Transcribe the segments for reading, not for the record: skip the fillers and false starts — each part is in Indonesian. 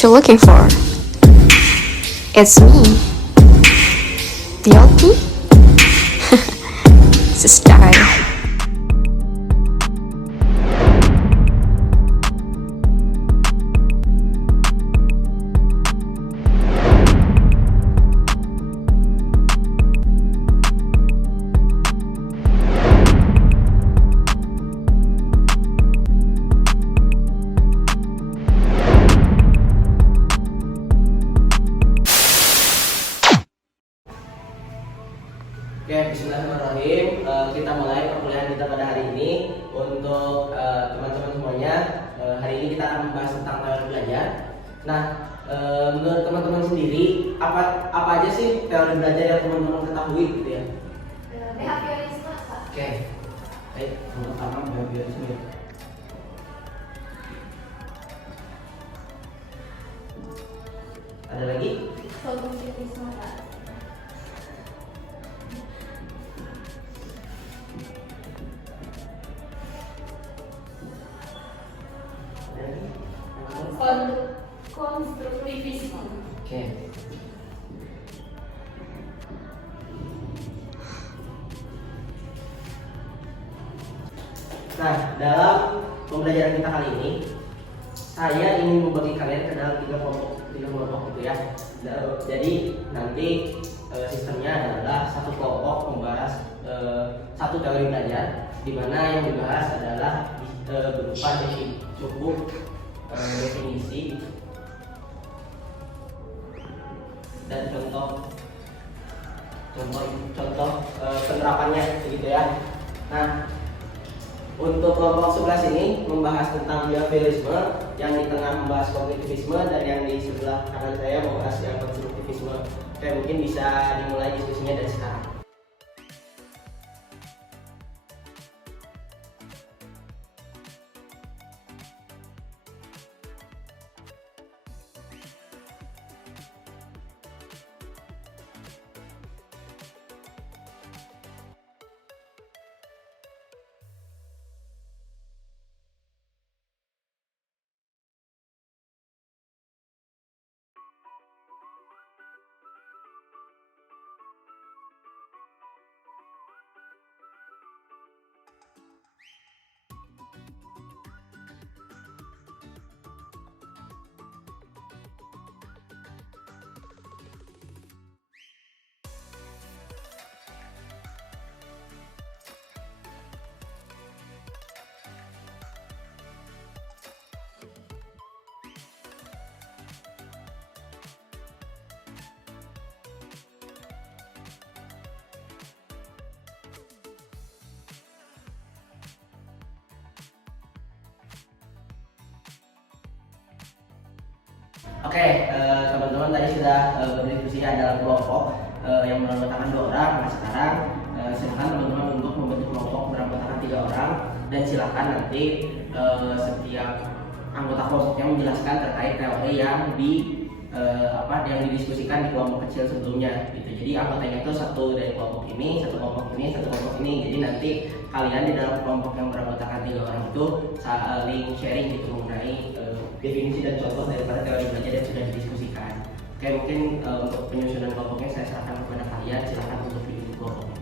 what you're looking for. It's me, DLP. It's a style. Oke, bismillahirrahmanirrahim. Kita mulai perkuliahan kita pada hari ini. Untuk teman-teman semuanya, hari ini kita akan membahas tentang teori belajar. Nah, menurut teman-teman sendiri, apa aja sih teori belajar yang teman-teman ketahui gitu ya? Behaviorisme, Pak. Oke, baik. Yang pertama behaviorisme. Ada lagi? Kognitivisme, Pak. Ada lagi? Konstruktivisme. Oke. Nah, dalam pembelajaran kita kali ini, saya ingin membagi kalian ke dalam tiga kelompok gitu ya. Jadi nanti sistemnya adalah satu kelompok membahas satu teori belajar, di mana yang dibahas adalah berupa definisi dan contoh penerapannya begitu ya. Nah, untuk kelompok sebelah sini membahas tentang behaviorisme, yang di tengah membahas kognitivisme, dan yang di sebelah kanan saya membahas yang konstruktivisme. Oke, mungkin bisa dimulai diskusinya dari sekarang. Oke, teman-teman tadi sudah berdiskusi dalam kelompok yang beranggotakan 2 orang. Nah, sekarang silakan teman-teman untuk membentuk kelompok beranggotakan 3 orang, dan silakan nanti setiap anggota kelompoknya menjelaskan terkait teori yang yang didiskusikan di kelompok kecil sebelumnya gitu. Jadi anggotanya itu satu dari kelompok ini, satu kelompok ini, satu kelompok ini. Jadi nanti kalian di dalam kelompok yang beranggotakan 3 orang itu saling sharing gitu mengenai definisi dan contoh daripada teori belajar yang sudah didiskusikan. Oke, mungkin untuk penyusunan kelompoknya saya serahkan kepada kalian. Silakan untuk dibentuk kelompoknya.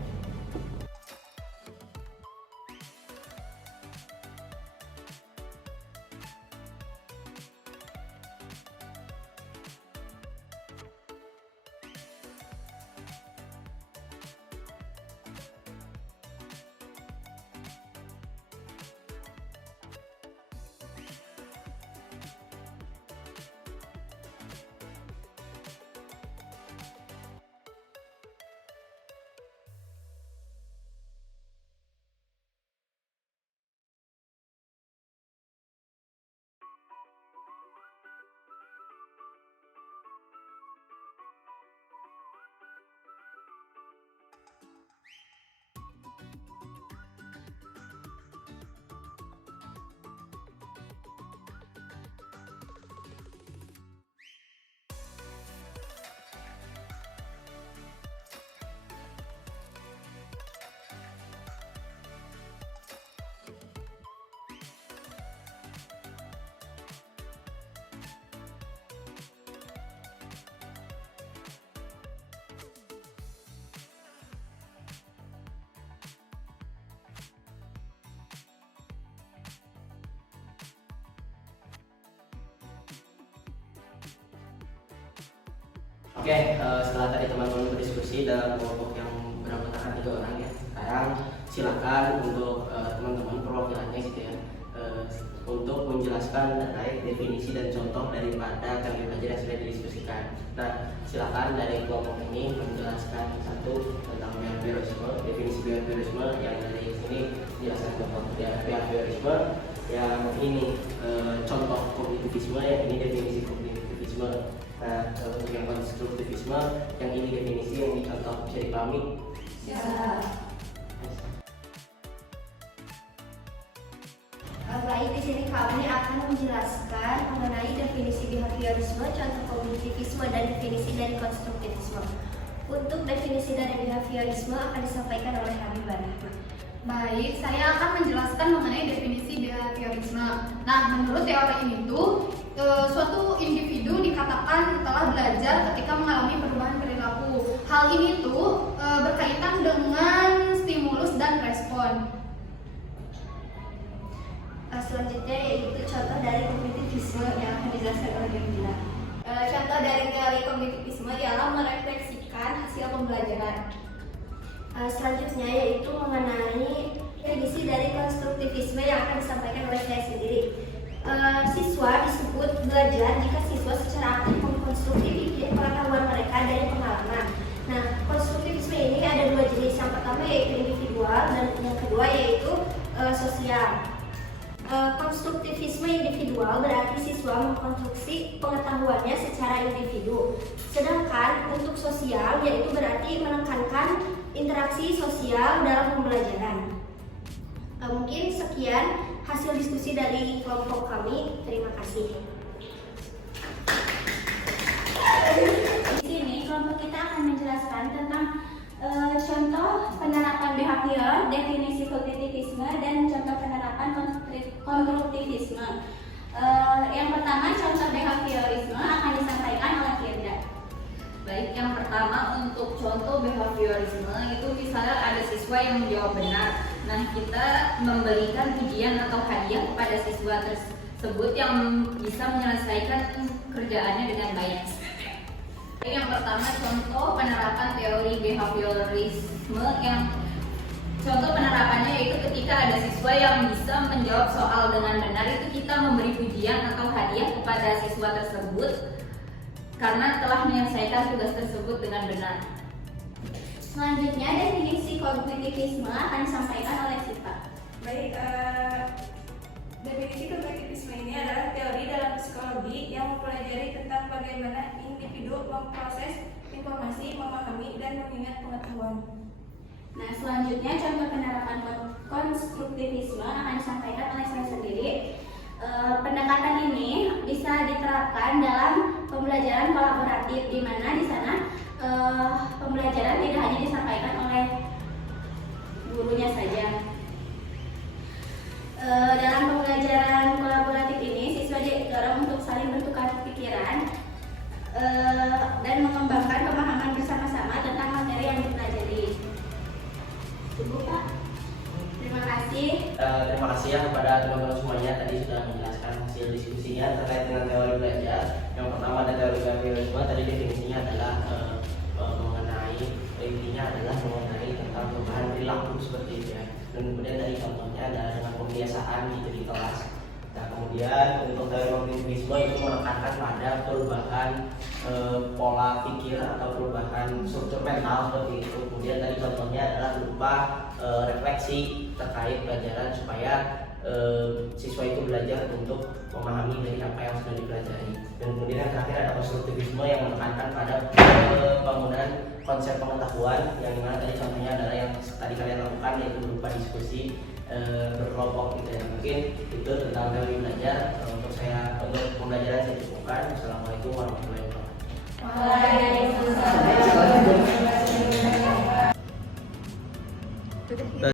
Oke, setelah tadi teman-teman berdiskusi dalam kelompok yang beranggotakan 3 orang ya, sekarang silakan untuk teman-teman perwakilannya gitu ya, untuk menjelaskan terkait definisi dan contoh daripada teori belajar yang sudah didiskusikan. Nah, silakan dari kelompok ini menjelaskan satu tentang behaviorisme, definisi behaviorisme yang dari sini dijelaskan contoh behaviorisme, yang ini contoh kognitivisme, yang ini definisi kognitivisme. Nah, untuk yang konstruktivisme, yang ini definisi yang dicontoh, bisa dipahami? Baik, di sini kami akan menjelaskan mengenai definisi behaviorisme, contoh kognitivisme, dan definisi dari konstruktivisme. Untuk definisi dari behaviorisme akan disampaikan oleh Habibah Rahma. Baik, saya akan menjelaskan mengenai definisi behaviorisme. Nah, menurut teori ini tuh suatu individu dikatakan telah belajar ketika mengalami perubahan perilaku. Hal ini tuh berkaitan dengan stimulus dan respon. Selanjutnya yaitu contoh dari kognitivisme yang akan dijelaskan oleh Habibah. Contoh dari teori kognitivisme ialah merefleksikan hasil pembelajaran. Selanjutnya yaitu mengenai definisi dari konstruktivisme yang akan disampaikan oleh saya sendiri. Siswa disebut belajar jika siswa secara aktif mengkonstruksi pengetahuan mereka dari pengalaman. Nah, konstruktivisme ini ada 2 jenis. Yang pertama yaitu individual dan yang kedua yaitu sosial. Konstruktivisme individual berarti siswa mengkonstruksi pengetahuannya secara individu. Sedangkan untuk sosial yaitu berarti menekankan interaksi sosial dalam pembelajaran. Mungkin sekian hasil diskusi dari kelompok kami. Terima kasih. Di sini kelompok kita akan menjelaskan tentang contoh penerapan behavior, definisi kognitivisme, dan contoh penerapan konstruktivisme. Yang pertama, contoh behaviorisme akan disampaikan oleh Firda. Baik, yang pertama untuk contoh behaviorisme itu misalnya ada siswa yang menjawab benar. Nah, kita memberikan pujian atau hadiah kepada siswa tersebut yang bisa menyelesaikan kerjaannya dengan baik. Yang pertama contoh penerapan teori behaviorisme, yang contoh penerapannya yaitu ketika ada siswa yang bisa menjawab soal dengan benar, itu kita memberi pujian atau hadiah kepada siswa tersebut karena telah menyelesaikan tugas tersebut dengan benar. Selanjutnya, definisi kognitivisme akan disampaikan oleh Cita. Baik, definisi kognitivisme ini adalah teori dalam psikologi yang mempelajari tentang bagaimana individu memproses informasi, memahami, dan mengingat pengetahuan. Nah, selanjutnya contoh penerapan konstruktivisme akan disampaikan oleh saya sendiri. Pendekatan ini bisa diterapkan dalam pembelajaran kolaboratif, di mana di sana pembelajaran tidak hanya disampaikan oleh gurunya saja. Dalam pembelajaran kolaboratif ini, siswa didorong untuk saling bertukar pikiran dan mengembangkan pemahaman bersama-sama tentang materi yang dipelajari. Cukup, Pak. Terima kasih. Terima kasih ya kepada teman-teman semuanya, tadi sudah menjelaskan hasil diskusinya terkait dengan teori belajar. Yang pertama ada teori behaviorisme, tadi definisinya adalah intinya adalah mengenai tentang perubahan perilaku seperti itu ya. Dan kemudian dari contohnya ada dengan pembiasaan gitu di kelas. Nah, kemudian untuk teori kognitivisme itu menekankan pada perubahan pola pikir atau perubahan struktur mental seperti itu. Kemudian tadi contohnya adalah berupa refleksi terkait pelajaran supaya siswa itu belajar untuk memahami dari apa yang sudah dipelajari. Dan kemudian yang terakhir ada konstruktivisme yang menekankan pada penggunaan konsep pengetahuan, yang dimana tadi contohnya adalah yang tadi kalian lakukan, yaitu berupa diskusi berkelompok gitu ya. Mungkin itu tentang teori belajar. Untuk pembelajaran saya cukupkan. Wassalamualaikum warahmatullahi wabarakatuh. Waalaikumsalam.